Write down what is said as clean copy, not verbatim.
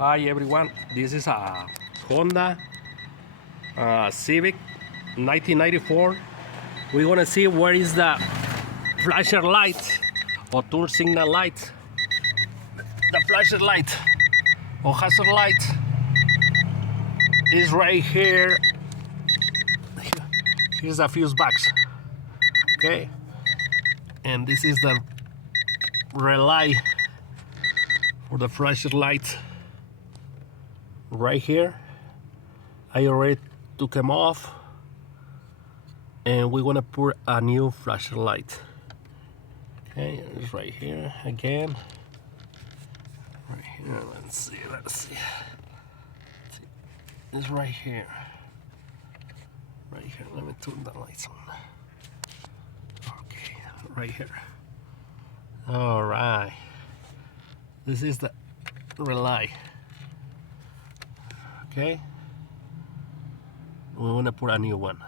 Hi everyone, this is a Honda Civic 1994. We're gonna see where is the flasher light or turn signal light. The flasher light or hazard light is right here. Here's the fuse box, okay? And this is the relay for the flasher light. Right here, I already took them off, and we're gonna put a new flasher light. Okay, it's right here again. Right here, let's see. It's right here. Right here, let me turn the lights on. Okay, right here. All right, this is the relay. Okay, we want to put a new one.